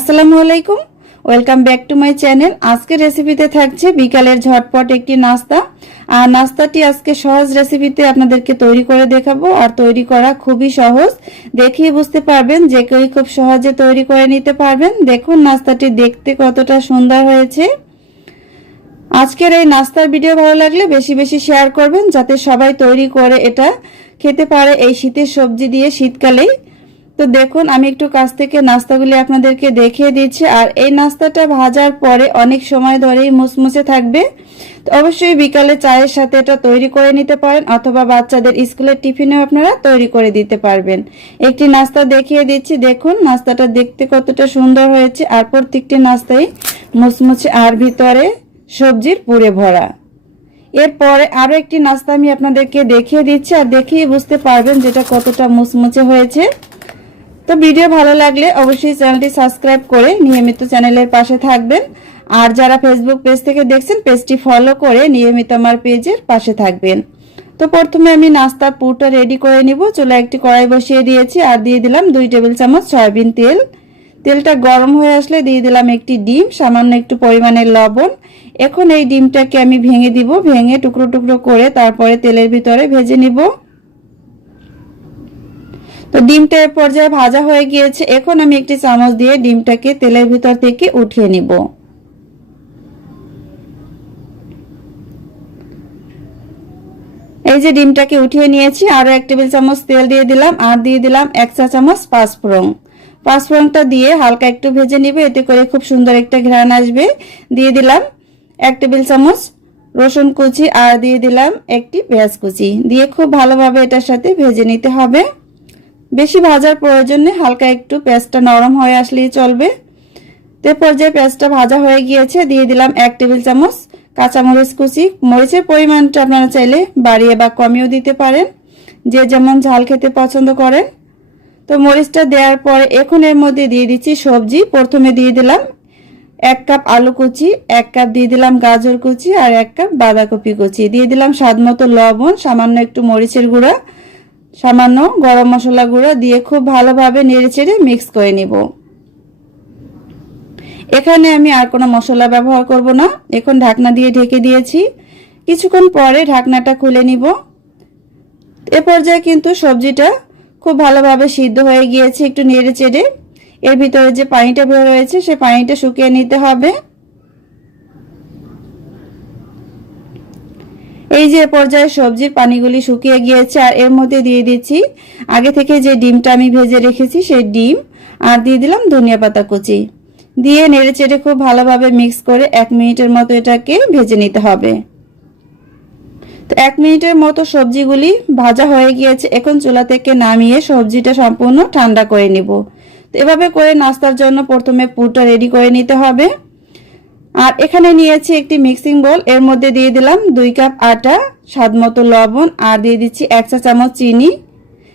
আসসালামু আলাইকুম। Welcome back to my channel আজকে রেসিপিতে থাকছে বিকালের ঝটপট একটি নাস্তা। আর নাস্তাটি আজকে সহজ রেসিপিতে আপনাদেরকে তৈরি করে দেখাবো। আর তৈরি করা খুবই সহজ। দেখিয়ে বুঝতে পারবেন যে কেউ খুব সহজে তৈরি করে নিতে পারবেন। দেখুন নাস্তাটি দেখতে কতটা সুন্দর হয়েছে। আজকের এই নাস্তার ভিডিও ভালো লাগলে বেশি বেশি শেয়ার করবেন, যাতে সবাই তৈরি করে এটা খেতে পারে এই শীতের সবজি দিয়ে শীতকালেই। তো দেখুন, আমি একটু কাছ থেকে নাস্তাগুলি আপনাদেরকে দেখিয়ে দিচ্ছি। আর এই নাস্তাটা ভাজার পরে অনেক সময় ধরেই মুসমুসে থাকবে। তো অবশ্যই বিকালে চায়ের সাথে এটা তৈরি করে নিতে পারেন, অথবা বাচ্চাদের স্কুলের টিফিনেও আপনারা তৈরি করে দিতে পারবেন। একটি নাস্তা দেখিয়ে দিচ্ছি। দেখুন, নাস্তাটা দেখতে কতটা সুন্দর হয়েছে। আর প্রত্যেকটি নাস্তাই মুসমুছে আর ভিতরে সবজির পুরে ভরা। এরপরে আরও একটি নাস্তা আমি আপনাদেরকে দেখিয়ে দিচ্ছি। আর দেখিয়ে বুঝতে পারবেন যেটা কতটা মুচমুচে হয়েছে। তো ভিডিও ভালো লাগলে অবশ্যই চ্যানেলটি সাবস্ক্রাইব করে নিয়মিত চ্যানেলের পাশে থাকবেন। আর যারা ফেসবুক পেজ থেকে দেখছেন পেজটি ফলো করে নিয়মিত আমার পেজের পাশে থাকবেন। তো প্রথমে আমি নাস্তার পুরটা রেডি করে নিব। চুলা একটি কড়াই বসিয়ে দিয়েছি আর দিয়ে দিলাম দুই টেবিল চামচ সয়াবিন তেল। তেলটা গরম হয়ে আসলে দিয়ে দিলাম একটি ডিম, সামান্য একটু পরিমাণের লবণ। এখন এই ডিমটাকে আমি ভেঙে দিব। ভেঙে টুকরো টুকরো করে তারপরে তেলের ভিতরে ভেজে নিব। তো ডিমটা এ পর্যায়ে ভাজা হয়ে গিয়েছে। এখন আমি একটি চামচ দিয়ে ডিমটাকে তেলের ভিতর থেকে উঠিয়ে নিব। এই যে ডিমটাকে উঠিয়ে নিয়েছি, আরও এক টেবিল চামচ তেল দিয়ে দিলাম, আর দিয়ে দিলাম এক চা চামচ পাঁচফোড়ন। পাঁচফোড়নটা দিয়ে হালকা একটু ভেজে নিবে, এতে করে খুব সুন্দর একটা ঘ্রাণ আসবে। দিয়ে দিলাম এক টেবিল চামচ রসুন কুচি, আর দিয়ে দিলাম একটি পেঁয়াজ কুচি। দিয়ে খুব ভালোভাবে এটার সাথে ভেজে নিতে হবে। বেশি ভাজার প্রয়োজন নেই হালকা একটু পেঁয়াজটা নরম হয়ে আসলেই চলবে। তে পর্যায়ে পেঁয়াজটা ভাজা হয়ে গিয়েছে, দিয়ে দিলাম এক টেবিল চামচ কাঁচামরিচ কুচি। মরিচের পরিমাণটা আপনারা চাইলে বাড়িয়ে বা কমিয়েও দিতে পারেন। যে যেমন ঝাল খেতে পছন্দ করেন। তো মরিচটা দেওয়ার পরে এখন এর মধ্যে দিয়ে দিচ্ছি সবজি। প্রথমে দিয়ে দিলাম এক কাপ আলু কুচি, এক কাপ দিয়ে দিলাম গাজর কুচি আর এক কাপ বাঁধাকপি কুচি। দিয়ে দিলাম স্বাদ মতো লবণ, সামান্য একটু মরিচের গুঁড়া। সামান্য গরম মশলা গুঁড়ো দিয়ে খুব ভালোভাবে নেড়েচেড়ে মিক্স করে নিব। এখানে আমি আর কোনো মশলা ব্যবহার করব না। এখন ঢাকনা দিয়ে ঢেকে দিয়েছি। কিছুক্ষণ পরে ঢাকনাটা খুলে নিব। এ পর্যায়ে কিন্তু সবজিটা খুব ভালোভাবে সিদ্ধ হয়ে গিয়েছে একটু নেড়ে চেড়ে এর ভিতরে যে পানিটা বের হয়েছে, সে পানিটা শুকিয়ে নিতে হবে। এই যে পর্যায়ে সবজির পানিগুলি শুকিয়ে গিয়েছে, আর এর মধ্যে দিয়ে দিচ্ছি, আগে থেকে যে ডিমটা আমি ভেজে রেখেছি সেই ডিম, আর দিয়ে দিলাম ধনিয়া পাতা কুচি। দিয়ে নেড়ে চেড়ে খুব ভালোভাবে মিক্স করে এক মিনিটের মতো এটাকে ভেজে নিতে হবে। তো এক মিনিটের মতো সবজিগুলি ভাজা হয়ে গিয়েছে, এখন চুলা থেকে নামিয়ে সবজিটা সম্পূর্ণ ঠান্ডা করে নিব। তো এভাবে করে নাস্তার জন্য প্রথমে পুরটা রেডি করে নিতে হবে। আর এখানে নিয়েছি একটি মিক্সিং বোল এর মধ্যে দিয়ে দিলাম দুই কাপ আটা, স্বাদ মতো লবণ, আর দিয়ে দিচ্ছি এক চা চামচ চিনি।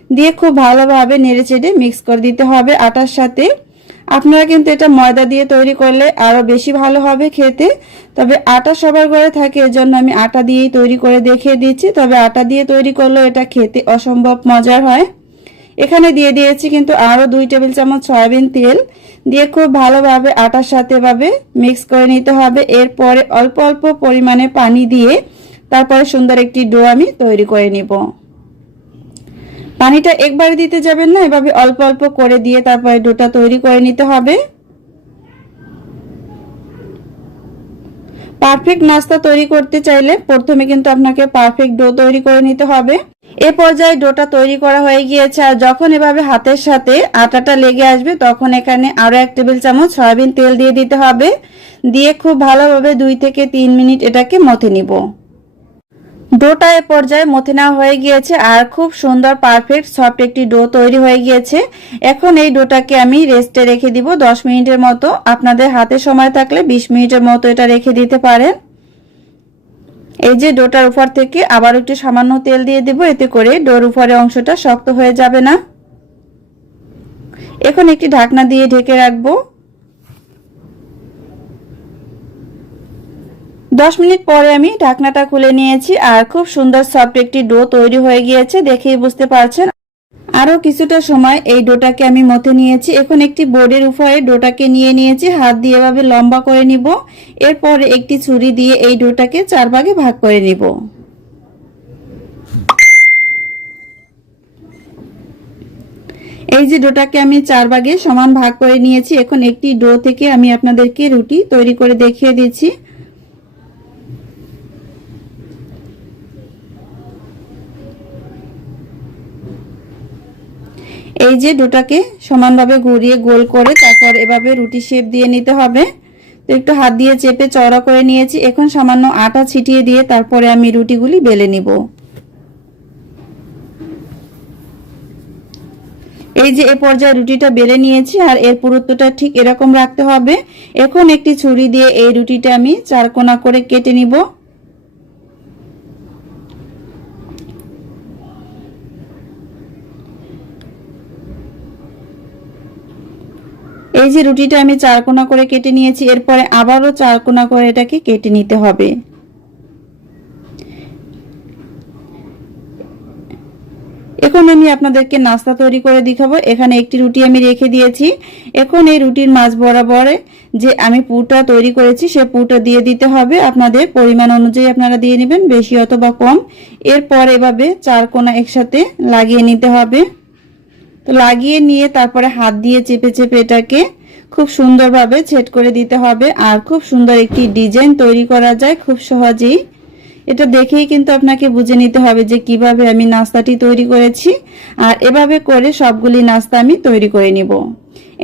দিয়ে খুব ভালোভাবে নেড়ে চেড়ে মিক্স করে দিতে হবে আটার সাথে। আপনারা কিন্তু এটা ময়দা দিয়ে তৈরি করলে আরও বেশি ভালো হবে খেতে। তবে আটা সবার ঘরে থাকে, এজন্য আমি আটা দিয়েই তৈরি করে দেখিয়ে দিচ্ছি। তবে আটা দিয়ে তৈরি করলেও এটা খেতে অসম্ভব মজার হয়। এখানে দিয়ে দিয়েছি কিন্তু আরও দুই টেবিল চামচ সয়াবিন তেল। দিয়ে খুব ভালোভাবে আটার সাথে ভাবে মিক্স করে নিতে হবে। এরপরে অল্প অল্প পরিমাণে পানি দিয়ে তারপরে সুন্দর একটি ডো আমি তৈরি করে নিব। পানিটা একবারে দিতে যাবেন না, এভাবে অল্প অল্প করে দিয়ে তারপরে ডোটা তৈরি করে নিতে হবে। পারফেক্ট নাস্তা তৈরি করতে চাইলে প্রথমে কিন্তু আপনাকে পারফেক্ট ডো তৈরি করে নিতে হবে। এ পর্যায়ে ডোটা তৈরি করা হয়ে গিয়েছে আর যখন এভাবে হাতের সাথে আটাটা লেগে আসবে তখন এখানে আরও এক টেবিল চামচ সয়াবিন তেল দিয়ে দিতে হবে। দিয়ে খুব ভালোভাবে দুই থেকে তিন মিনিট এটাকে মথে নিব। ডোটা এ পর্যায়ে মথে নেওয়া হয়ে গিয়েছে আর খুব সুন্দর পারফেক্ট সফট একটি ডো তৈরি হয়ে গিয়েছে। এখন এই ডোটাকে আমি রেস্টে রেখে দিব দশ মিনিটের মতো। আপনাদের হাতে সময় থাকলে বিশ মিনিটের মতো এটা রেখে দিতে পারেন। এই যে ডোটার উপর থেকে আবার একটু সামান্য তেল দিয়ে দেব, এতে করে ডোর উপরে অংশটা শক্ত হয়ে যাবে না। এখন একটি ঢাকনা দিয়ে ঢেকে রাখব। দশ মিনিট পরে আমি ঢাকনাটা খুলে নিয়েছি আর খুব সুন্দর সফট একটি ডো তৈরি হয়ে গিয়েছে, দেখেই বুঝতে পারছেন। আরও কিছুটা সময় এই ডোটাকে আমি মথে নিয়েছি। এখন একটি বোর্ডের উপরে ডোটাকে নিয়ে নিয়েছি, হাত দিয়ে এভাবে লম্বা করে নিব। এরপর একটি ছুরি দিয়ে এই ডোটাকে চার ভাগে ভাগ করে নিব। এই যে ডোটাকে আমি চার ভাগে সমান ভাগ করে নিয়েছি, এখন একটি ডো থেকে আমি আপনাদেরকে রুটি তৈরি করে দেখিয়ে দিচ্ছি। এই যে ডোটাকে সমানভাবে ঘুরিয়ে গোল করে তারপর এভাবে রুটি শেপ দিয়ে নিতে হবে। তো একটু হাত দিয়ে চেপে চড়া করে নিয়েছি। এখন সামান্য আটা ছিটিয়ে দিয়ে তারপরে আমি রুটিগুলি বেলে নিব। এই যে এ পর্যায়ে রুটিটা বেলে নিয়েছি আর এর পুরুত্বটা ঠিক এরকম রাখতে হবে। এখন একটি ছুরি দিয়ে এই রুটিটা আমি চারকোনা করে কেটে নিব। এই যে রুটিটা আমি চার কোনা করে কেটে নিয়েছি, এরপরে আবারও চার কোনা করে এটাকে কেটে নিতে হবে। এখন আমি আপনাদেরকে নাস্তা তৈরি করে দেখাবো। এখানে একটি রুটি আমি রেখে দিয়েছি। এখন এই রুটির মাছ বরাবর যে আমি পুরটা তৈরি করেছি, সে পুরটা দিয়ে দিতে হবে। আপনাদের পরিমাণ অনুযায়ী আপনারা দিয়ে নেবেন, বেশি অথবা কম। এরপর এভাবে চার কোনা একসাথে লাগিয়ে নিতে হবে। তো লাগিয়ে নিয়ে তারপরে হাত দিয়ে চেপে চেপে এটাকে খুব সুন্দরভাবে ছেট করে দিতে হবে। আর খুব সুন্দর একটি ডিজাইন তৈরি করা যায় খুব সহজেই। এটা দেখেই কিন্তু আপনাকে বুঝে নিতে হবে যে কীভাবে আমি নাস্তাটি তৈরি করেছি। আর এভাবে করে সবগুলি নাস্তা আমি তৈরি করে নিব।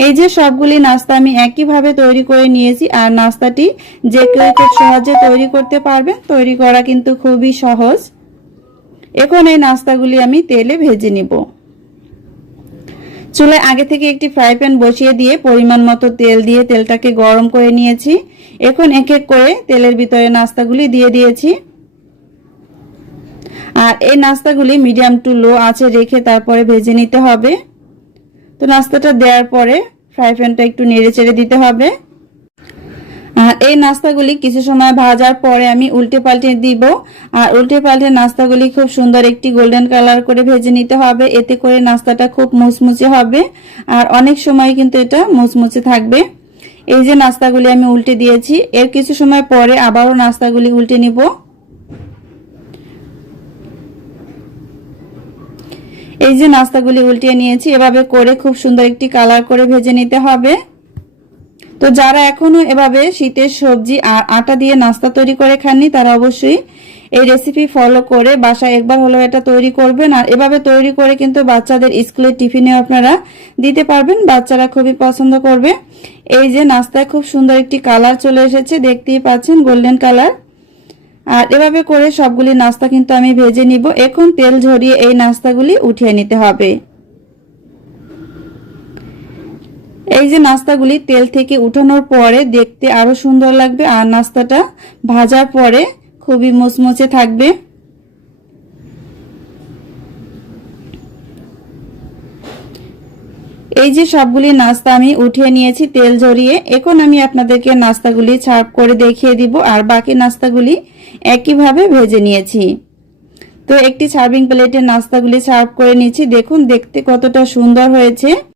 এই যে সবগুলি নাস্তা আমি একইভাবে তৈরি করে নিয়েছি, আর নাস্তাটি যে কেউ খুব সহজে তৈরি করতে পারবে, তৈরি করা কিন্তু খুবই সহজ। এখন এই নাস্তাগুলি আমি তেলে ভেজে নিব। চুলায় আগে থেকে একটি ফ্রাই প্যান বসিয়ে দিয়ে পরিমাণ মতো তেল দিয়ে তেলটাকে গরম করে নিয়েছি। এখন এক এক করে তেলের ভিতরে নাস্তাগুলি দিয়ে দিয়েছি। আর এই নাস্তাগুলি মিডিয়াম টু লো আছে রেখে তারপরে ভেজে নিতে হবে। তো নাস্তাটা দেওয়ার পরে ফ্রাই প্যানটা একটু নেড়ে চেড়ে দিতে হবে। এই নাস্তাগুলি কিছু সময় ভাজার পরে আমি উল্টে পাল্টে দিব। আর উল্টে পাল্টে নাস্তাগুলি খুব সুন্দর একটি গোল্ডেন কালার করে ভেজে নিতে হবে। এতে করে নাস্তাটা খুব মুচমুচে হবে। আর অনেক সময় কিন্তু এটা মুচমুচে থাকবে। এই যে নাস্তাগুলি আমি উল্টে দিয়েছি। এর কিছু সময় পরে আবারও নাস্তাগুলি উল্টে নিব। এই যে নাস্তাগুলি উল্টিয়ে নিয়েছি। এভাবে করে খুব সুন্দর একটি কালার করে ভেজে নিতে হবে। তো যারা এখনও এভাবে শীতের সবজি আর আটা দিয়ে নাস্তা তৈরি করে খাননি, তারা অবশ্যই এই রেসিপি ফলো করে বাসায় একবার হলো এটা তৈরি করবেন। আর এভাবে তৈরি করে কিন্তু বাচ্চাদের স্কুলের টিফিনে আপনারা দিতে পারবেন। বাচ্চারা খুবই পছন্দ করবে। এই যে নাস্তায় খুব সুন্দর একটি কালার চলে এসেছে, দেখতেই পাচ্ছেন গোল্ডেন কালার আর এভাবে করে সবগুলি নাস্তা কিন্তু আমি ভেজে নিব। এখন তেল ঝরিয়ে এই নাস্তাগুলি উঠিয়ে নিতে হবে। এই যে নাস্তাগুলি তেল থেকে উঠানোর পরে দেখতে আরও সুন্দর লাগবে, আর নাস্তাটা ভাজার পরে খুবই মুচমুচে থাকবে। এই যে সবগুলি নাস্তা আমি উঠিয়ে নিয়েছি, তেল ঝরিয়ে। এখন আমি আপনাদেরকে নাস্তাগুলি ছাড় করে দেখিয়ে দিব, আর বাকি নাস্তাগুলি একইভাবে ভেজে নিয়েছি। তো একটি সার্ভিং প্লেটে নাস্তাগুলি সার্ভ করে নিয়েছি দেখুন, দেখতে কতটা সুন্দর হয়েছে।